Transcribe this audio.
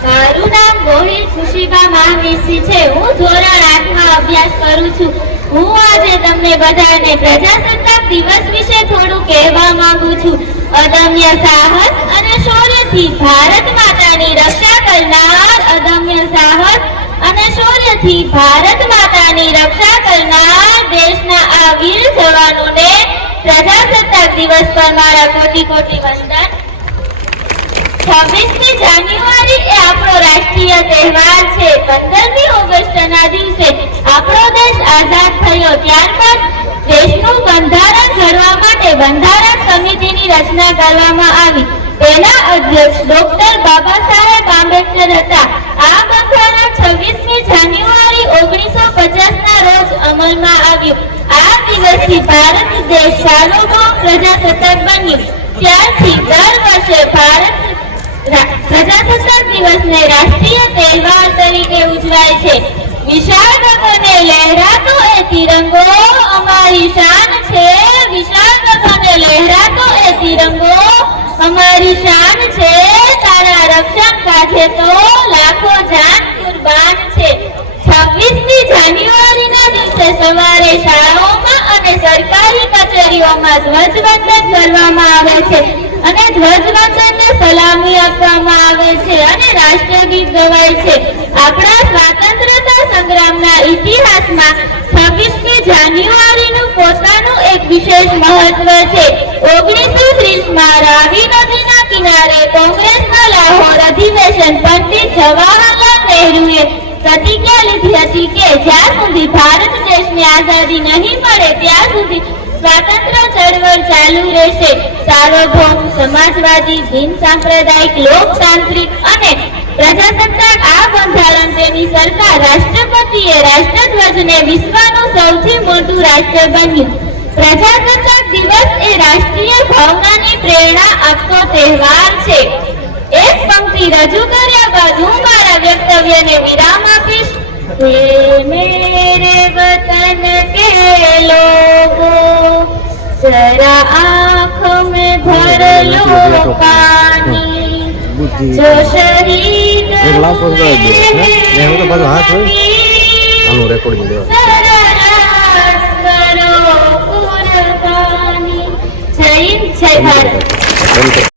ગોહિલ ખુશીબા મહાવીરસિંહ છે. હું ધોરણ આઠમાં અભ્યાસ કરું છું. હું આજે તમને બધાને પ્રજાસત્તાક દિવસ વિશે થોડું કહેવા માંગુ છું. અદમ્ય સાહસ અને શૌર્યથી ભારત માતાની રક્ષા કરનાર અદમ્ય સાહસ અને શૌર્યથી ભારત માતાની રક્ષા કરનાર દેશના આ વીર જવાનોને પ્રજાસત્તાક દિવસ પર મારા કોટી કોટી વંદન. છવ્વીસમી જાન્યુઆરી એ આપણો રાષ્ટ્રીય તહેવાર છે. પંદરમી ઓગસ્ટના દિવસે આપણો દેશ આઝાદ થયો. ત્યારબાદ દેશનું બંધારણ ઘડવા માટે બંધારણ સમિતિની રચના કરવામાં આવી. તેના અધ્યક્ષ ડોક્ટર બાબા સાહેબ આંબેડકર હતા. આ બંધારણ છવ્વીસમી જાન્યુઆરી ઓગણીસો પચાસના રોજ અમલમાં આવ્યું. આ દિવસથી ભારત દેશ સાર્વભૌમ પ્રજાસત્તાક બન્યું. ત્યારથી દર વર્ષે પ્રજાસત્તાક દિવસને રાષ્ટ્રીય તહેવાર તરીકે ઉજવાય છે. વિશાળ લહેરાતો એ તિરંગો, અમારી શાન છે. વિશાળ લહેરાતો એ તિરંગો, અમારી શાન છે. તારા રક્ષણ કાઢે તો લાખો જાન કુરબાન છે. છવ્વીસમી જાન્યુઆરીના દિવસે સવારે શાળાઓમાં અને સરકારી કચેરીઓમાં ધ્વજવંદન કરવામાં આવે છે. અને ધ્વજવંદનને સલામી આપવામાં આવે છે રાષ્ટ્રગીત ગવાય છે. આપણા સ્વાતંત્રતા સંગ્રામના ઇતિહાસમાં છવ્વીસમી જાન્યુઆરીનું પોતાનું એક વિશેષ મહત્વ છે. ઓગણીસો ત્રીસમાં રાવી નદીના કિનારે કોંગ્રેસના લાહોર અધિવેશન પંડિત જવાહરલાલ નહેરુએ પ્રતિજ્ઞા લીધી હતી કે જ્યાં સુધી ભારત દેશની આઝાદી નહીં મળે, ત્યાં સુધી સ્વાતંત્ર્ય ચળવળ ચાલુ રહેશે. સાર્વભૌમ સમાજવાદી બિન સાંપ્રદાયિક, લોકતાંત્રિક અને પ્રજાસત્તાક આ બંધારણ તેની સરકાર રાષ્ટ્રપતિએ રાષ્ટ્રધ્વજને વિશ્વનું સૌથી મોટું રાષ્ટ્ર બન્યું. પ્રજાસત્તાક દિવસ એ રાષ્ટ્રીય ભાવનાની પ્રેરણા આપતો તહેવાર છે. એક પંક્તિ રજૂ કર્યા બાદ હું મારા વક્તવ્યને વિરામ આપીશ. મેરે વતન કે લોગો જરા આંખ ભરલું પાણી જો શહીદ એક લાખ પંદર ને હું તો પાછો હાથ હોય. આનું રેકોર્ડિંગ દેવા જય જય ભારત.